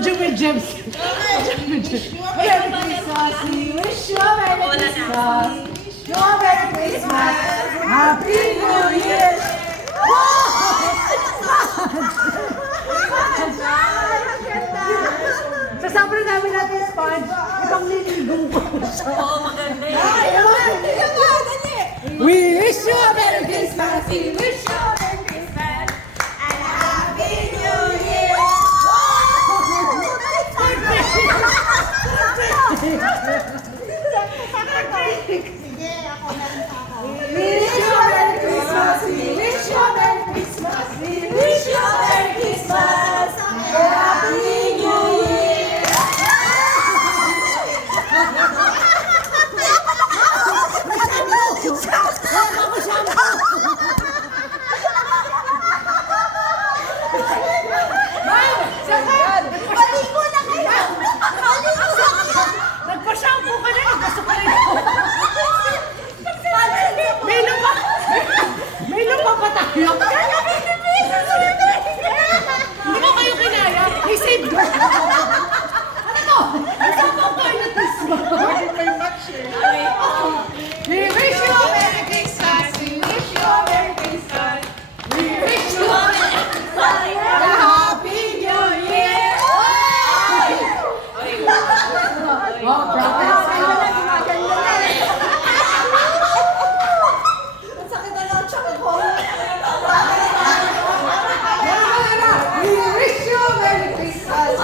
Jimmy James. Merry Christmas. We wish you a Merry Christmas. You a Merry Christmas. Happy New Year. Sasabi namin natin sponge. Ibang liligong ko siya. Oo, maganda yun. We wish you a Merry Christmas. We wish you a Merry Christmas and a Happy New Year. Sige, ako na rin ako. We wish you a Merry Christmas. We wish you a Merry Christmas. We wish you a Merry Christmas and a Happy New Year. Maligo na kayo! Maligo na kayo! Nagpa-shampoo ka na, nagpa-spray ko. May lupa pa tayo. Hindi mo kayo kinaya. May save ko. Ano to? Isang pang toiletis mo. We wish you a Merry Christmas. We wish you a Merry Christmas. We wish you a Merry Christmas. And a Happy New Year. Oh, prophet. Masakit na lang siya ko. We wish you a Merry Christmas.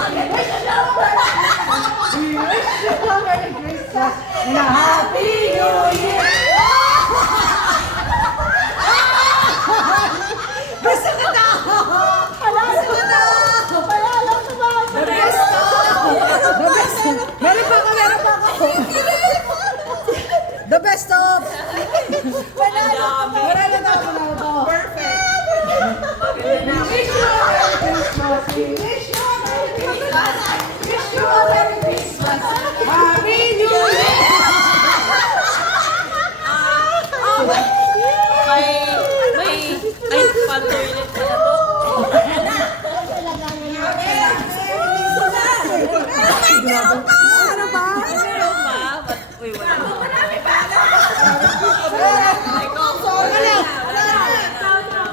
We wish you a Merry Christmas and a Happy New Year. Basta ka na! Basta ka na! The best of! The best of! Meron pa ako! The best of! Marami na ako. Perfect. We wish you a Merry Christmas. We wish you a Merry Christmas. Wish you a Merry Christmas. Happy New Year. May pan-toilet pala to. Ano ba? Meron ba? Uy, wala.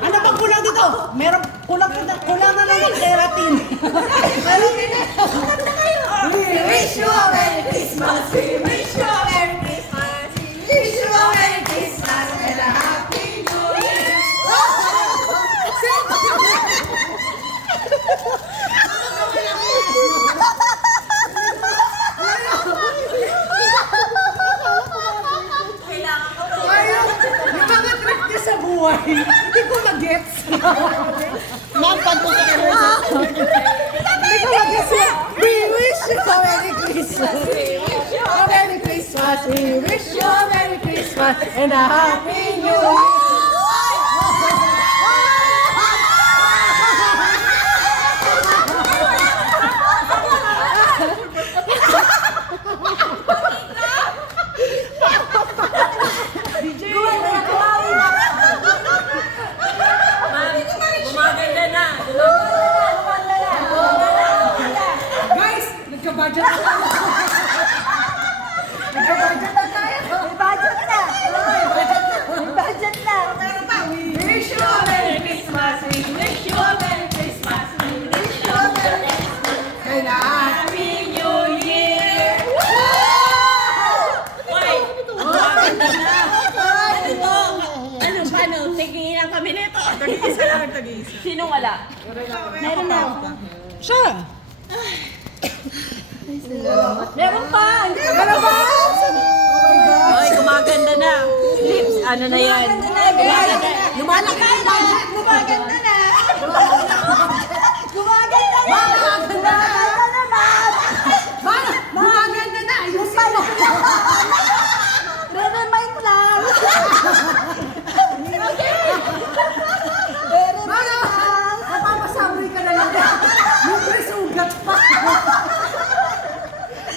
Ano bang kulang dito? Meron kulang na lang ng keratin. We wish you a Merry Christmas. We wish you a Merry Christmas. We wish you a Merry Christmas and a Happy New Year. Ayun, yung mga trip niya sa buhay, hindi ko mag-gets. Ma'am, pagpunta ka rin. Hindi ko mag-gets. We wish you a Merry Christmas. A Merry Christmas. We wish you a Merry Christmas and a Happy New Year. Gumaganda na. Guys, nagka-budget na tayo. Nagka-budget na tayo. May budget na. May budget na. We wish you a Merry Christmas. We wish you a Merry Christmas. We wish you a Merry Christmas and a Happy New Year. Uy, gumaganda na. Ano, paano? Tingin lang kami nito. Tag-isa lang, tag-isa. Sino wala? Meron na ako. Siya. Meron pa. Ano ba? Uy, gumaganda na. Lips, ano na yan? Lumalakay na. Gumaganda na. Gumaganda na. Gumaganda na. Maganda na. Ayusin mo. Re-remind lang. Mana? Napapasaboy ka na lang. Yung may sugat pa.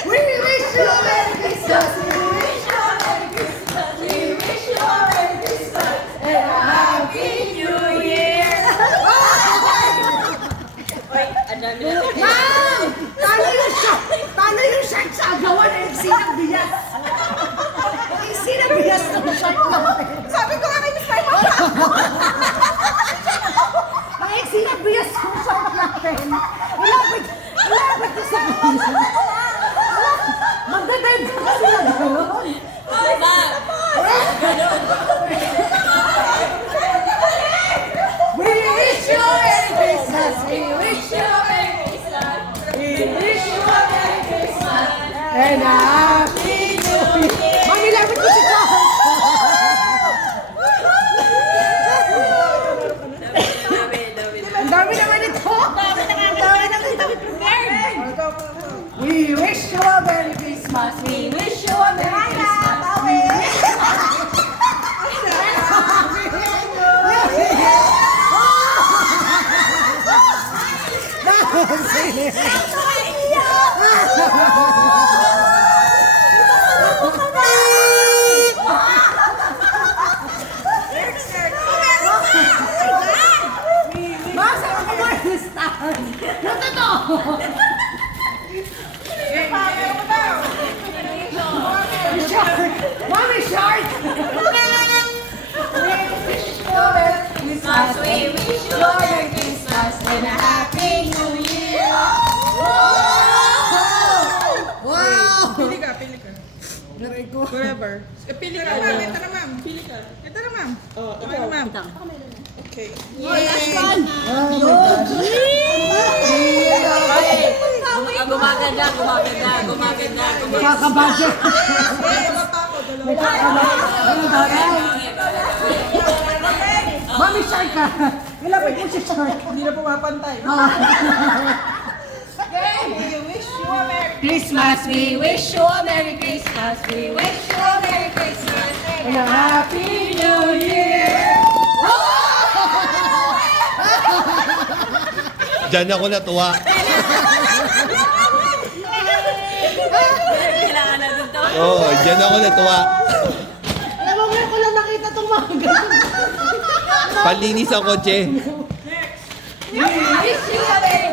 We wish you a Merry Christmas. We wish you a Merry Christmas. We wish you a Merry Christmas and a Happy New Year. Uy, ang dami na. Ma'am! We wish you a Merry Christmas. We wish you a Merry Christmas. We wish you a Merry Christmas and a Happy New Year. Mami, lapit ko si Carl. Ang dami naman ito. We wish you a Merry Christmas. We wish you a Merry Christmas. Masa ako mo yung stand? Yung totoo! Mommy shark! We wish you a Merry Christmas. We wish you a Merry Christmas and a Happy New Year. Wow! Pili ka. Naray ko. Forever. Pili ka, ma'am. Ito na, ma'am. Pili ka. Ito na, ma'am. Ito na, ma'am. Okay. Gumaganda. Kakabadyo. May kakabadyo. Ano bagay? Mami shark ka. Ilapit mo si shark. Hindi na pumapantay. Christmas, we wish you a Merry Christmas. We wish you a Merry Christmas and a Happy New Year. Diyan ako natuwa. Kailangan na dito. Oo, diyan ako natuwa. Alam mo, ngayon ko lang nakita itong mga ganun. Palinis ang kotse. We wish you a Merry